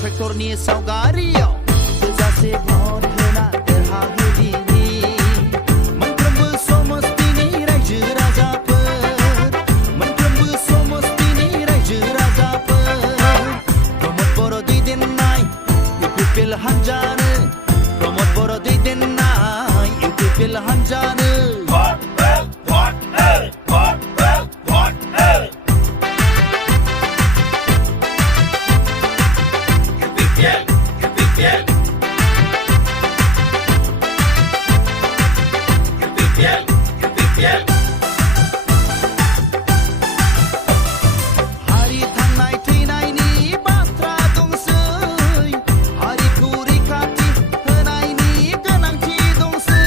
ट्रेक्टरनि सावगारियाव थोजासे भट होना देरहाहोदिनि मोनफ्रोमबो समस्तिनि रायजो राजाफोर प्रमद बर' दैदेननाय इउपिपिएल हान्जानो प्रमद बर' दैदेननाय इउपिपिएल हान्जानो हारि थांनाय थैनायनि बाथ्रा दंसै हारिखौ रैखाथि होनायनि गोनांथि दंसै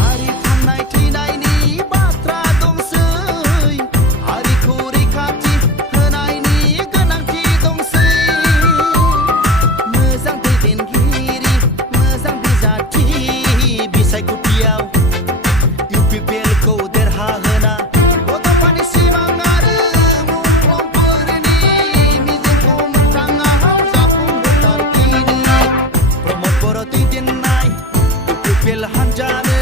हारि थांनाय थैनायनि बाथ्रा दंसै हारिखौ रैखाथि होनायनि गोनांथि दंसै मोजां दैदेनगिरि मोजां बिजाथि बिसायख'थियाव इउपिपिएलखौ देरहाहोना गथ'फोरनि सिमां आरो मुंख्लंफोरनि मिजिंखौ मोगथाङाव जाफुंहोथारदिनि प्रमद बर' दैदेननाय इउपिपिएल हान्जानो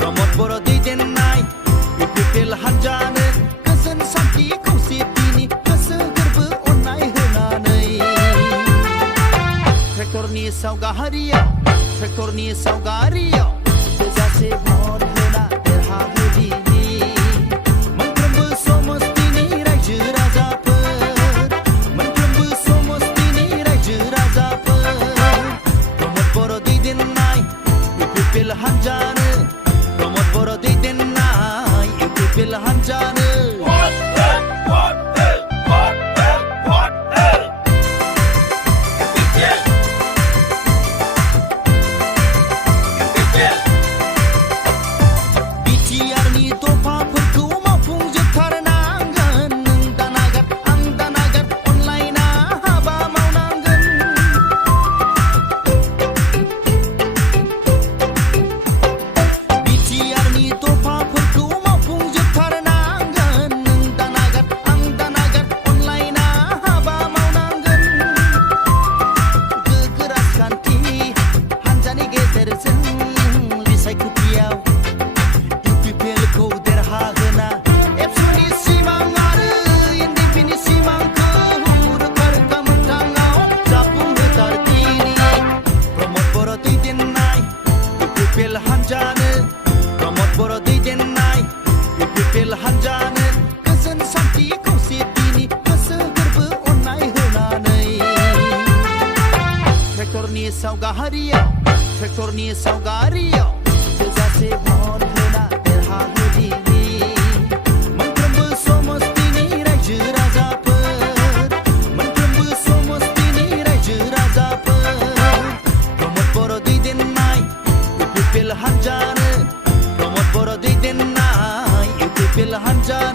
प्रमद बर' दैदेननाय इउपिपिएल हान्जानो गोजोन सान्थि खौसेथिनि गोसो गोरबो अननाय होनानै ट्रेक्टरनि सावगारियाव थोजासे भट होना देरहाहोदिनि मोनफ्रोमबो समस्तिनि रायजो राजाफोर प्रमद बर' दैदेननाय इउपिपिएल हान्जानो प्रमद बर' दैदेननाय इउपिपिएल हान्जानो बिटिआरनि दफाफोरखौ मावफुंजोबथारनांगोन नों दानागार आं दानागार अनलायना हाबा मावनांगोन बिटिआरनि दफाफोरखौ मावफुंजोबथारनांगोन नों दानागार आं दानागार अनलायना हाबा मावनांगोन गोग्गो राजखान्थि हान्जानि गेजेरजों बिसायख'थियाव इउपिपिएलखौ देरहाहोना एबसुनि सिमां आरो एनडिपिनि सिमांखौ रोखा रोखा मोगथाङाव जाफुंहोथारदिनि प्रमद बर' दैदेननाय इउपिपिएल हान्जानो प्रमद बर' दैदेननाय इउपिपिएल हान्जानो गोजोन सान्थि खौसेथिनि गोसो गोरबो अननाय होनानै ट्रेक्टरनि सावगारियाव थोजासे भट होना देरहाहोदिनि मोनफ्रोमबो समस्तिनि रायजो राजाफोर प्रमद बर' दैदेननाय इउपिपिएल हान्जानो प्रमद बर' दैदेननाय इउपिपिएल हान्जानो